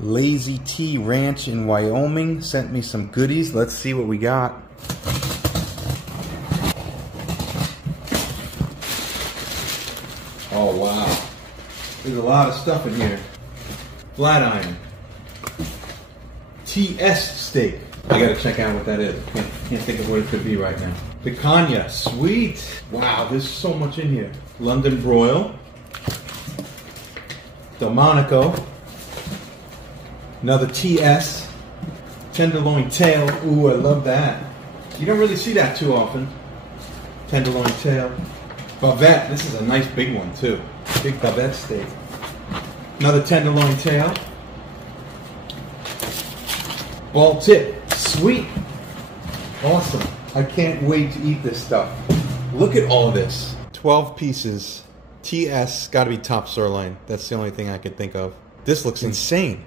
Lazy T Ranch in Wyoming sent me some goodies. Let's see what we got. Oh wow, there's a lot of stuff in here. Flat iron. TS steak. I gotta check out what that is. Can't think of what it could be right now. Picanha, sweet. Wow, there's so much in here. London broil. Delmonico. Another TS. Tenderloin tail. Ooh, I love that. You don't really see that too often. Tenderloin tail. Bavette. This is a nice big one too. Big bavette steak. Another tenderloin tail. Ball tip. Sweet. Awesome. I can't wait to eat this stuff. Look at all this. 12 pieces. TS. Gotta be top sirloin. That's the only thing I can think of. This looks insane.